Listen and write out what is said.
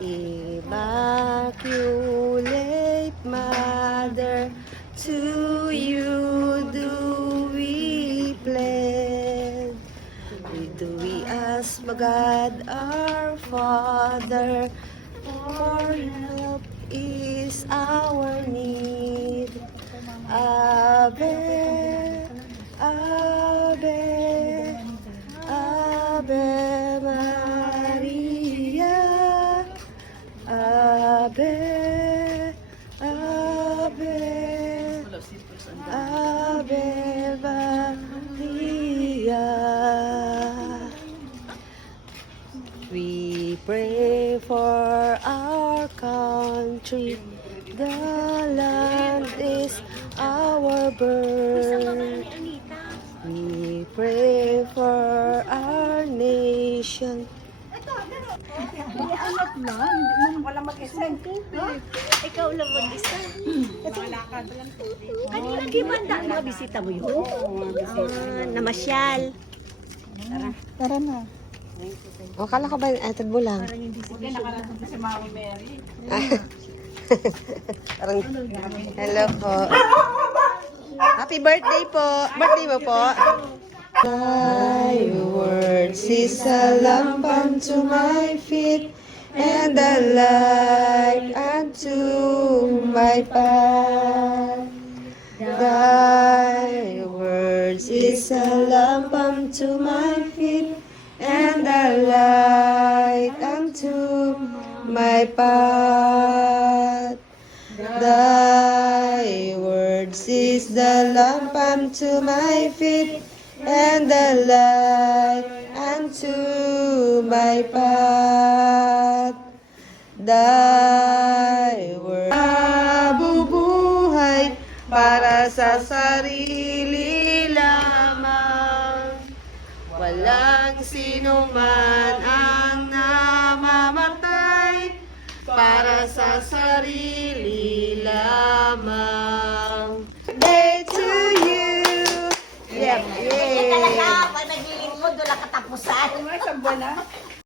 Immaculate Mother, to you do we pledge. Do we ask God our Father, for help is our need. Ave, Ave, Ave Maria, Ave, Ave, Ave Maria. We pray for our country, the land is our birth. We pray for our nation. Walang mag-isa. Ikaw lang mag-isa. Kanina gimanda mga bisita mo yun? Namasyal. Tara na. O, kala ko ba atad mo lang? Okay, nakarating na si Mami Mary. Parang, hello po. Happy birthday po. Birthday mo po. Thy words is a lamp unto my feet and a light unto my path. Thy words is a lamp unto my feet and a light unto my path. Thy words is the lamp unto my feet and the light unto my path. Thy word nabubuhay para sa sarili lamang. Walang sino man ang namamatay para sa sarili lamang. Day to you. Yep. Talaga, pag naglilingkod, wala katapusan. Isang buwan na.